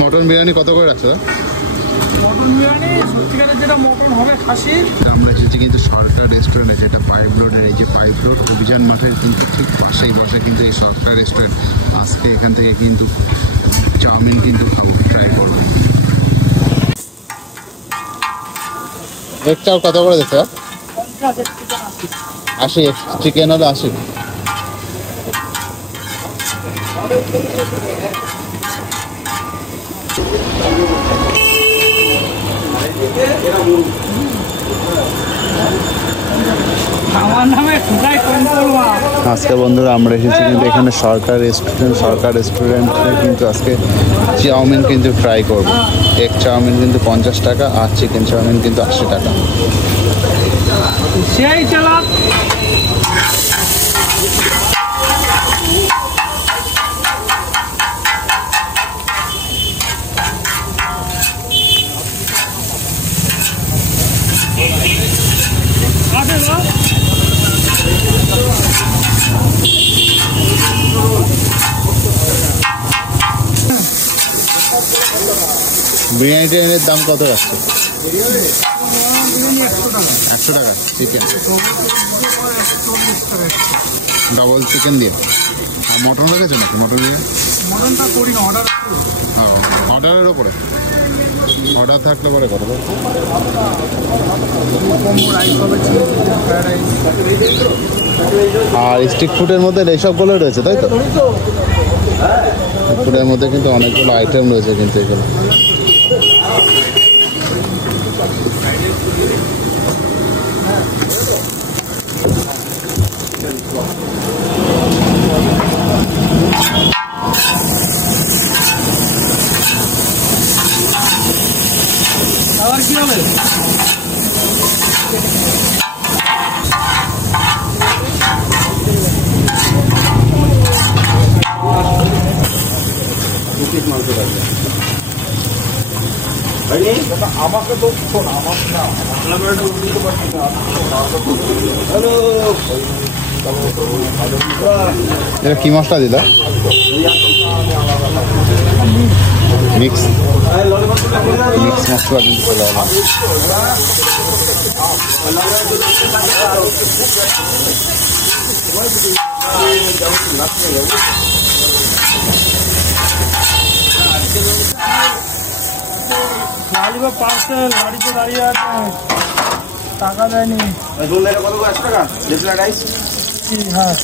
Mutton biryani কত করে রাখছো? মটন বিরিয়ানি সত্যিকারের যেটা মটন হবে খাসি। আমরা এসেছি কিন্তু সরকার রেস্টুরেন্ট আছে, এটা পাইপ রোডের, এই যে পাইপ রোড অভিযান মাঠের কিন্তু ঠিক পাশেই বসে কিন্তু এই সরকার রেস্টুরেন্ট। আজকে এখান থেকে কিন্তু চাউমিন কিন্তু খাবো, ট্রাই করবো। এক চাও কত করে দিচ্ছ? 80। চিকেন হলো 80। আজকে বন্ধুরা আমরা এসেছি কিন্তু এখানে সরকার রেস্টুরেন্টে কিন্তু আজকে চাউমিন কিন্তু ট্রাই করবো। এক চাউমিন কিন্তু 50 টাকা আর চিকেন চাউমিন কিন্তু 80 টাকা। সেই চালা বিরিয়ানি টিরিয়ানির দাম কত আসছে? 100 টাকা চিকেন, ডবল চিকেন দিয়ে। মটন রেখেছো নাকি? মটন দিয়ে মটনটা করি না, অর্ডার। অর্ডারের ওপরে অর্ডার থাকলে পরে কত? আর স্ট্রিট ফুডের মধ্যে এইসবগুলো রয়েছে তাই তো? ফুডের মধ্যে কিন্তু অনেকগুলো আইটেম রয়েছে কিন্তু এগুলো। আবার কি হবে? আমাকে তো এটা কি মশলা দিলা? মিক্স মশলা কিন্তু চলে এলাম। লালিবা পার্সেল গাড়িতে দাঁড়িয়ে আছে, টাকা দেয়নি। কত 100 টাকা রাইস? হ্যাঁ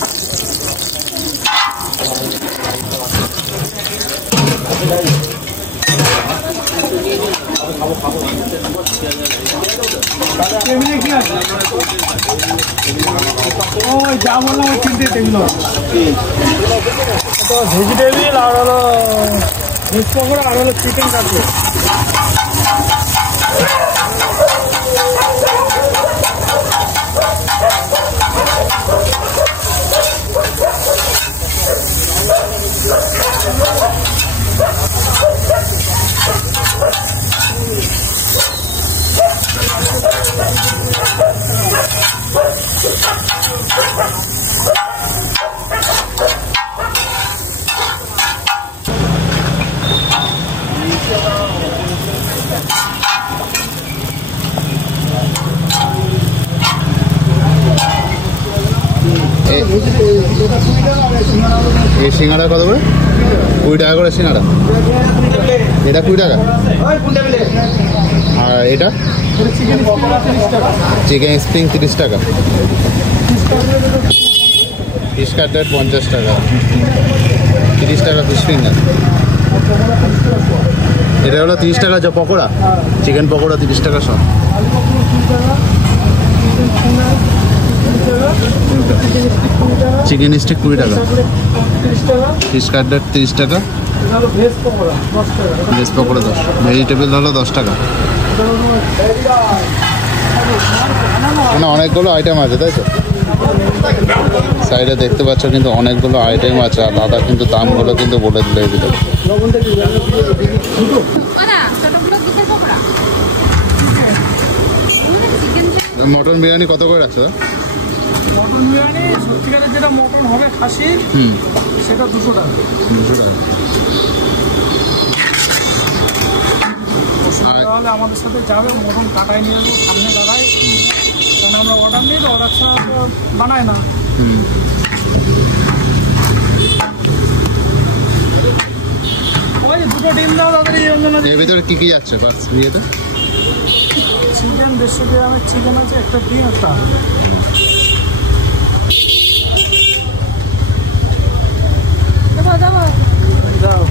কি আছে? ওই যা বললাম ওই তিনটে এগুলো তো ভেজিটেবিল আর হলো ভেজ পকোড়া আর হলো চিকেন কাটলেট। এই সিঙ্গাড়া কত করে? 20 টাকা করে সিঙ্গাড়া। এটা 20 টাকা। আর এটা চিকেন স্প্রিং 30 টাকা। ফিশ কাটলেট 50 টাকা। 30 টাকা ফিশ ফিঙ্গার। এটা হলো 30 টাকা যা পকোড়া, চিকেন পকোড়া 30 টাকা সব। চিকেন স্টিক 20 টাকা, ফিশ কাটলেট 30 টাকা, ভেজ পকোড়া 10, ভেজিটেবল হলো 10 টাকা। মানে অনেকগুলো আইটেম আছে তাই তো? সাইডে দেখতে পাচ্ছ কিন্তু অনেকগুলো আইটেম আছে, আর দাদা কিন্তু দামগুলো কিন্তু বলে দিলে এই ভিতরে। মটন বিরিয়ানি কত করে রাখছো? মটন বিরিয়ানি সত্যিকারের যেটা মটন হবে খাসি সেটা 200 টাকা। 200 টাকা। তাহলে আমাদের সাথে যাবে, মটন কাটাই নিয়ে আসবো সামনে দাঁড়ায়, কারণ আমরা অর্ডার নিই তো, অর্ডার ছাড়া তো বানায় না। সবাই 2টো ডিম দাও তাদের এই রঞ্জনা। এর ভিতরে কি কি যাচ্ছে বাস বিয়েতে? চিকেন 150 গ্রামের চিকেন আছে, একটা ডিম, একটা দাও।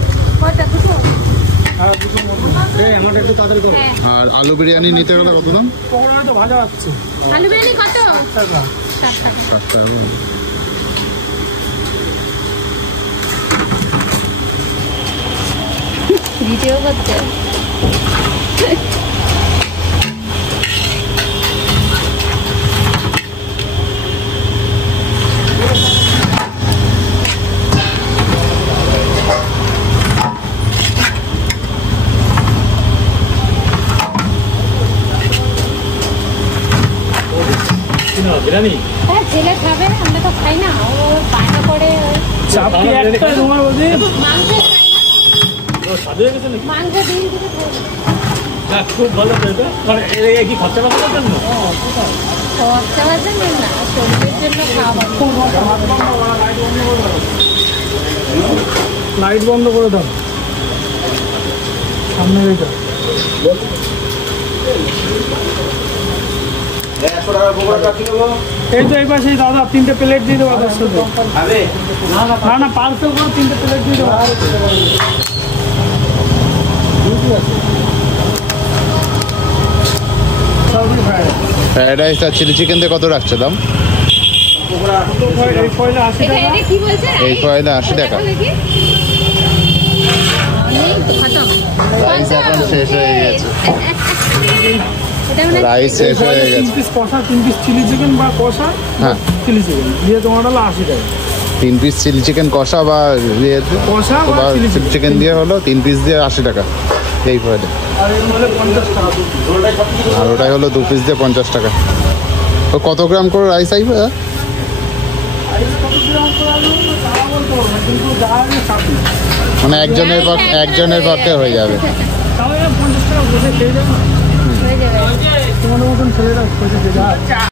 আর 2টো মটন। আমাদের একটু তাড়াতাড়ি করো। আর আলু বিরিয়ানি নিতে গেলে কত দাম? পকোড়া তো ভাজা হচ্ছে আলু বিরিয়ানি কত? 60 টাকা। 60 টাকা। 60 টাকা। ভিডিও করতে বিরিয়ানি হ্যাঁ, ছেলে খাবে, আমরা তো খাই না, ও বায়না করে। চাপটি একটা তোমার বলছি মাংস খাই না, সাদে গেছে নাকি? মাংস ডিম থেকে খাই না। খুব ভালো তো এটা, মানে এই কি খরচা করার জন্য? খরচা বাজে না, শরীরের জন্য খাওয়া লাইট বন্ধ করে দাও সামনে এটা। 100 টাকার পকোড়া কাটি নেবো। এই তো এই পাশেই দাদা 3টে প্লেট দিয়ে দেবো তার সাথে। খাবে? না না, পার্সেল করে 3টে প্লেট দিয়ে দেবো। ফ্রাইড রাইস আর চিলি চিকেন দিয়ে কত রাখছে দাম? পকোড়া এই পয়লা 80 এটা টাকা। এটা কি বলছে? এই পয়লা 80 টাকা। দেখি। নেই তো, খতম। রাইস এখন শেষ হয়ে গেছে। এটা মানে রাইস শেষ হয়ে 3 গেছে। পিস কষা, 3 পিস চিলি চিকেন বা কষা হ্যাঁ, চিলি চিকেন দিয়ে তোমার হলো 80 টাকা। 3 পিস চিলি চিকেন কষা বা কষা বা চিলি চিলি চিকেন দিয়ে হলো 3 পিস দিয়ে 80 টাকা এই পয়লা। আর এর হলে 50 টাকা। আর ওটাই হলো 2 পিস দিয়ে 50 টাকা। তো কত গ্রাম করে রাইস আইবে? আইস কত গ্রাম করে আনবো না তারা বলতে পারবো না, কিন্তু যা আছে চাপি। মানে একজনের পক্ষে হয়ে যাবে। তাহলে 50 টাকা বসে খেয়ে যাবে, হয়ে যাবে। তোমাদের মতন ছেলেরা খেতে খেয়ে যাবে।